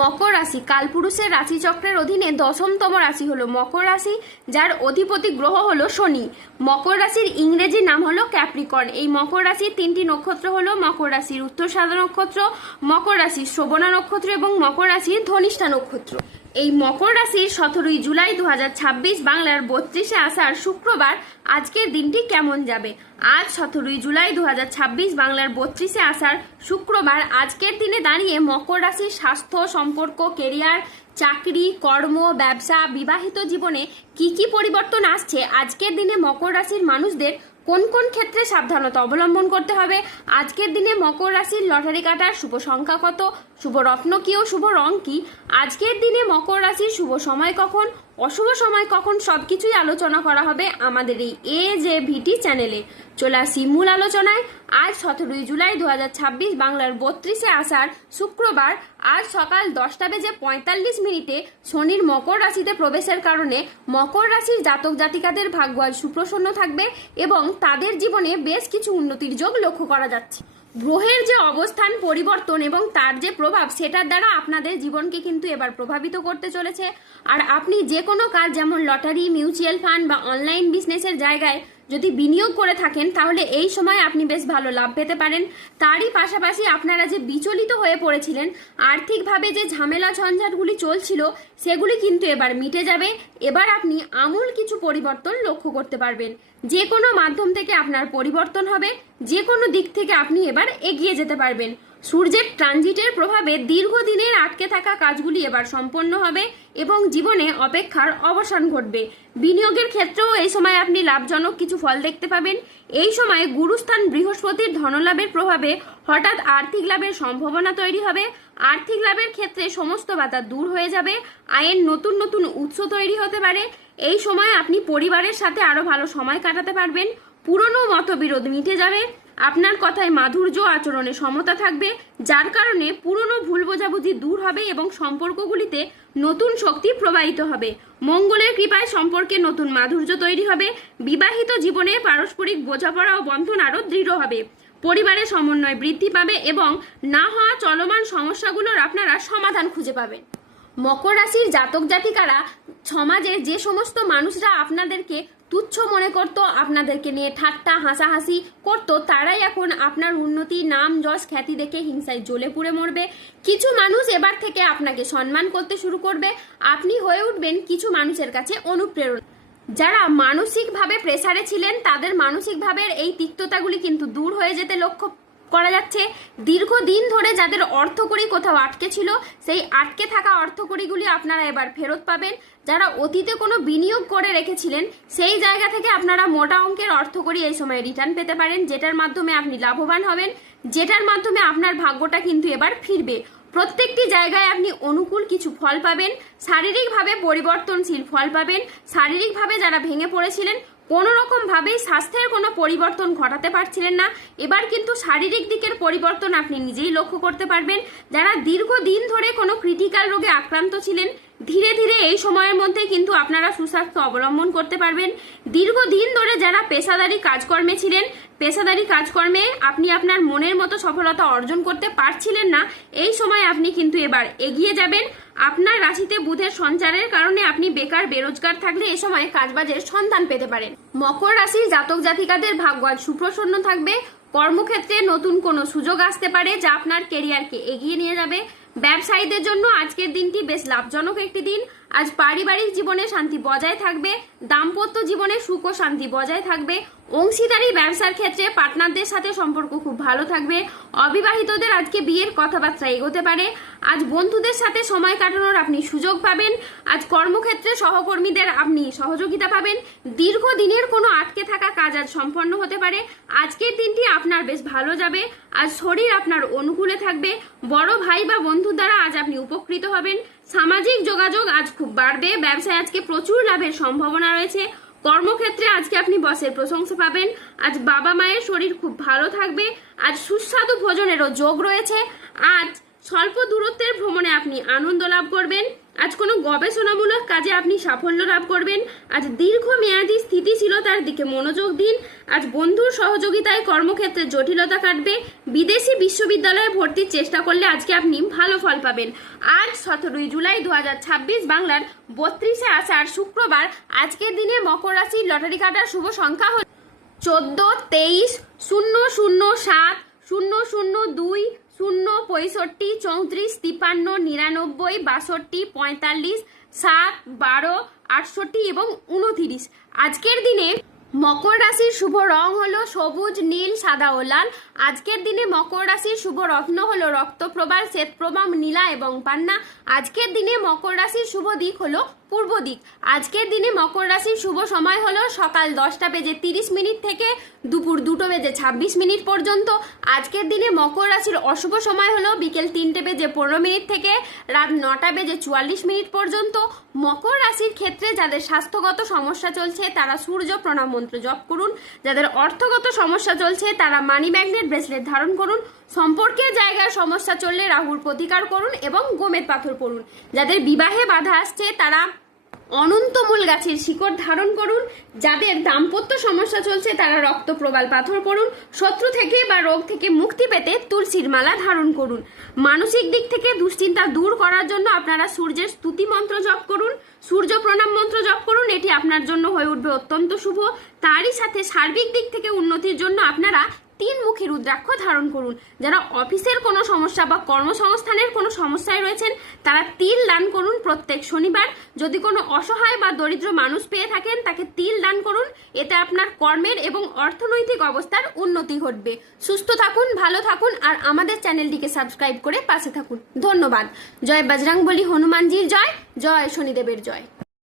মকর রাশি কালপুরুষের রাশিচক্রের অধীনে 10তম রাশি হলো মকর রাশি, যার অধিপতি গ্রহ হলো শনি। মকর রাশির ইংরেজি নাম হলো ক্যাপ্রিকর্ন। এই মকর রাশির 3টি নক্ষত্র হলো মকর রাশির উত্তরসাধা নক্ষত্র, মকর রাশির শ্রবণা নক্ষত্র এবং মকর রাশির ধনিষ্ঠা নক্ষত্র। এই মকর রাশির 17ই জুলাই 2026 বাংলার 32শে আষাঢ় শুক্রবার আজকের দিনটি কেমন যাবে। আজ 17ই জুলাই 2026 বাংলার 32শে আষাঢ় শুক্রবার আজকের দিনে দাঁড়িয়ে মকর রাশির স্বাস্থ্য, সম্পর্ক, কেরিয়ার, চাকরি, কর্ম, ব্যবসা, বিবাহিত জীবনে কি কি পরিবর্তন আসছে, আজকের দিনে মকর রাশির মানুষদের কোন কোন ক্ষেত্রে সাবধানতা অবলম্বন করতে হবে, আজকের দিনে মকর রাশির লটারি কাটার শুভ সংখ্যা কত, শুভ রত্ন কি ও শুভ রং কি, আজকের দিনে মকর রাশির শুভ সময় কখন, অশুভ সময় কখন, সবকিছুই আলোচনা করা হবে আমাদের এই AJVT চ্যানেলে। চলে আসি মূল আলোচনায়। আজ 17ই জুলাই 2026 বাংলার 32শে আষাঢ় শুক্রবার আজ সকাল 10:45 শনির মকর রাশিতে প্রবেশের কারণে মকর রাশির জাতক জাতিকাদের ভাগ্য আজ সুপ্রসন্ন থাকবে এবং তাদের জীবনে বেশ কিছু উন্নতির যোগ লক্ষ্য করা যাচ্ছে। গ্রহের যে অবস্থান পরিবর্তন এবং তার যে প্রভাব, সেটার দ্বারা আপনাদের জীবনকে কিন্তু এবার প্রভাবিত করতে চলেছে। আর আপনি যে কোনো কাজ, যেমন লটারি, মিউচুয়াল ফান্ড বা অনলাইন বিজনেসের জায়গায় যদি বিনিয়োগ করে থাকেন, তাহলে এই সময় আপনি বেশ ভালো লাভ পেতে পারেন। তারই পাশাপাশি আপনারা যে বিচলিত হয়ে পড়েছিলেন, আর্থিকভাবে যে ঝামেলা ঝঞ্ঝাটগুলি চলছিল, সেগুলি কিন্তু এবার মিটে যাবে। এবার আপনি আমূল কিছু পরিবর্তন লক্ষ্য করতে পারবেন। যে কোনো মাধ্যম থেকে আপনার পরিবর্তন হবে, যে কোনো দিক থেকে আপনি এবার এগিয়ে যেতে পারবেন। সূর্যের ট্রানজিটের প্রভাবে দীর্ঘদিনের আটকে থাকা কাজগুলি এবার সম্পন্ন হবে এবং জীবনে অপেক্ষার অবসান ঘটবে। বিনিয়োগের ক্ষেত্রেও এই সময় আপনি লাভজনক কিছু ফল দেখতে পাবেন। এই সময় গুরুস্থান বৃহস্পতির ধনলাভের প্রভাবে হঠাৎ আর্থিক লাভের সম্ভাবনা তৈরি হবে। আর্থিক লাভের ক্ষেত্রে সমস্ত বাধা দূর হয়ে যাবে। আয়ের নতুন নতুন উৎস তৈরি হতে পারে। এই সময় আপনি পরিবারের সাথে আরো ভালো সময় কাটাতে পারবেন। পুরনো মতবিরোধ মিটে যাবে। আপনার কথায় মাধুর্য, আচরণে সমতা থাকবে, যার কারণে পুরনো ভুল বোঝাবুঝি দূর হবে এবং সম্পর্কগুলিতে নতুন শক্তি প্রবাহিত হবে। মঙ্গলের কৃপায় সম্পর্কে নতুন মাধুর্য তৈরি হবে। বিবাহিত জীবনে পারস্পরিক বোঝাপড়া ও বন্ধন আরো দৃঢ় হবে। পরিবারের সমন্বয় বৃদ্ধি পাবে এবং না হওয়া চলমান সমস্যাগুলোর আপনারা সমাধান খুঁজে পাবেন। মকর রাশির জাতক জাতিকারা সমাজের যে সমস্ত মানুষরা আপনাদেরকে তুচ্ছ মনে করত, আপনাদেরকে নিয়ে ঠাট্টা হাসাহাসি করত, তারাই এখন আপনার উন্নতি, নাম, যশ, খ্যাতি দেখে হিংসায় জ্বলে পুড়ে মরবে। কিছু মানুষ এবার থেকে আপনাকে সম্মান করতে শুরু করবে। আপনি হয়ে উঠবেন কিছু মানুষের কাছে অনুপ্রেরণা। যারা মানসিকভাবে প্রেসারে ছিলেন, তাদের মানসিকভাবে এই তিক্ততাগুলি কিন্তু দূর হয়ে যেতে লক্ষ্য করা যাচ্ছে। দীর্ঘদিন ধরে যাদের অর্থকড়ি কোথাও আটকে ছিল, সেই আটকে থাকা অর্থকড়িগুলি আপনারা এবার ফেরত পাবেন। যারা অতীতে কোনো বিনিয়োগ করে রেখেছিলেন, সেই জায়গা থেকে আপনারা মোটা অঙ্কের অর্থকড়ি এই সময় রিটার্ন পেতে পারেন, যেটার মাধ্যমে আপনি লাভবান হবেন, যেটার মাধ্যমে আপনার ভাগ্যটা কিন্তু এবার ফিরবে। প্রত্যেকটি জায়গায় আপনি অনুকূল কিছু ফল পাবেন। শারীরিকভাবে পরিবর্তনশীল ফল পাবেন। শারীরিকভাবে যারা ভেঙে পড়েছিলেন, কোনো রকম ভাবেই স্বাস্থ্যের কোনো পরিবর্তন ঘটাতে পারছিলেন না, এবার কিন্তু শারীরিক দিকের পরিবর্তন আপনি নিজেই লক্ষ্য করতে পারবেন। যারা দীর্ঘদিন ধরে কোনো ক্রিটিক্যাল রোগে আক্রান্ত ছিলেন, ধীরে ধীরে এই সময়ের মধ্যে কিন্তু আপনারা সুস্বাস্থ্য অবলম্বন করতে পারবেন। দীর্ঘদিন ধরে যারা পেশাদারি কাজকর্মে ছিলেন, পেশাদারি কাজকর্মে আপনি আপনার মনের মতো সফলতা অর্জন করতে পারছিলেন না, এই সময় আপনি কিন্তু এবার এগিয়ে যাবেন। আপনার রাশিতে বুধের সঞ্চারের কারণে আপনি বেকার বেরোজগার থাকলে এ সময় কাজবাজের সন্ধান পেতে পারেন। মকর রাশির জাতক জাতিকাদের ভাগ্য আজ সুপ্রসন্ন থাকবে। কর্মক্ষেত্রে নতুন কোনো সুযোগ আসতে পারে, যা আপনার কেরিয়ারকে এগিয়ে নিয়ে যাবে। ব্যবসায়ীদের জন্য আজকের দিনটি বেশ লাভজনক একটি দিন। আজ পারিবারিক জীবনে শান্তি বজায় থাকবে। দাম্পত্য জীবনে সুখ ও শান্তি বজায় থাকবে। অংশীদারি ব্যবসার ক্ষেত্রে পার্টনারদের সাথে সম্পর্ক খুব ভালো থাকবে। অবিবাহিতদের আজকে বিয়ের কথাবার্তা এগোতে পারে। আজ বন্ধুদের সাথে সময় কাটানোর আপনি সুযোগ পাবেন। আজ কর্মক্ষেত্রে সহকর্মীদের আপনি সহযোগিতা পাবেন। দীর্ঘদিনের কোনো আটকে থাকা কাজ আজ সম্পন্ন হতে পারে। আজকের দিনটি আপনার বেশ ভালো যাবে। আজ শরীর আপনার অনুকূলে থাকবে। বড় ভাই বা বন্ধুর দ্বারা আজ আপনি উপকৃত হবেন। সামাজিক যোগাযোগ আজ খুব বাড়বে। ব্যবসায় আজকে প্রচুর লাভের সম্ভাবনা রয়েছে। কর্মক্ষেত্রে আজকে আপনি বসের প্রশংসা পাবেন। আজ বাবা মায়ের শরীর খুব ভালো থাকবে। আজ সুস্বাদু ভোজনেরও যোগ রয়েছে। আজ স্বল্প দূরত্বের ভ্রমণে আপনি আনন্দ লাভ করবেন। আজ কোনো গবেষণামূলক কাজে আপনি সাফল্য লাভ করবেন। আজ দীর্ঘমেয়াদী স্থিতিশীলতার দিকে মনোযোগ দিন। আজ বন্ধুর সহযোগিতায় কর্মক্ষেত্রে জটিলতা কাটবে। বিদেশি বিশ্ববিদ্যালয়ে ভর্তির চেষ্টা করলে আজকে আপনি ভালো ফল পাবেন। আজ 17 জুলাই 2026 বাংলার 32শে আষাঢ় শুক্রবার। আজকের দিনে মকর রাশির লটারি কাটার শুভ সংখ্যা হল 14, 23, 007, 002, 0, 65, 34, 53, 99, 62, 45, 7, 12, 68 এবং 29। আজকের দিনে মকর রাশির শুভ রং হলো সবুজ, নীল, সাদা ও লাল। আজকের দিনে মকর রাশির শুভ রত্ন হলো রক্তপ্রবাল, শ্বেতপ্রবাল, নীলা এবং পান্না। আজকের দিনে মকর রাশির শুভ দিক হলো পূর্ব দিক। আজকের দিনে মকর রাশির শুভ সময় হলো সকাল 10:30 থেকে দুপুর 2:26 পর্যন্ত। আজকের দিনে মকর রাশির অশুভ সময় হলো বিকেল 3:15 থেকে রাত 9:44 পর্যন্ত। মকর রাশির ক্ষেত্রে যাদের স্বাস্থ্যগত সমস্যা চলছে তারা সূর্য প্রণাম মন্ত্র জপ করুন। যাদের অর্থগত সমস্যা চলছে তারা মানি ম্যাগনেট ব্রেসলেট ধারণ করুন। সম্পর্কের জায়গায় সমস্যা চললে রাহুর প্রতিকার করুন এবং গোমেদ পাথর পড়ুন। যাদের বিবাহে বাধা আসছে তারা অনন্তমূল গাছের শিকড় ধারণ করুন। যাদের দাম্পত্য সমস্যা চলছে তারা রক্তপ্রবাল পাথর পড়ুন। শত্রু থেকে বা রোগ থেকে মুক্তি পেতে তুলসীর মালা ধারণ করুন। মানসিক দিক থেকে দুশ্চিন্তা দূর করার জন্য আপনারা সূর্যের স্তুতি মন্ত্র জপ করুন, সূর্য প্রণাম মন্ত্র জপ করুন। এটি আপনার জন্য হয়ে উঠবে অত্যন্ত শুভ। তারই সাথে সার্বিক দিক থেকে উন্নতির জন্য আপনারা 3 মুখী রুদ্রাক্ষ ধারণ করুন। যারা অফিসের কোনো সমস্যা বা কর্মসংস্থানের কোনো সমস্যায় রয়েছেন তারা তিল দান করুন প্রত্যেক শনিবার। যদি কোনো অসহায় বা দরিদ্র মানুষ পেয়ে থাকেন তাকে তিল দান করুন। এতে আপনার কর্মের এবং অর্থনৈতিক অবস্থার উন্নতি ঘটবে। সুস্থ থাকুন, ভালো থাকুন আর আমাদের চ্যানেলটিকে সাবস্ক্রাইব করে পাশে থাকুন। ধন্যবাদ। জয় বজরংবলী, হনুমানজির জয়, জয় শনিদেবের জয়।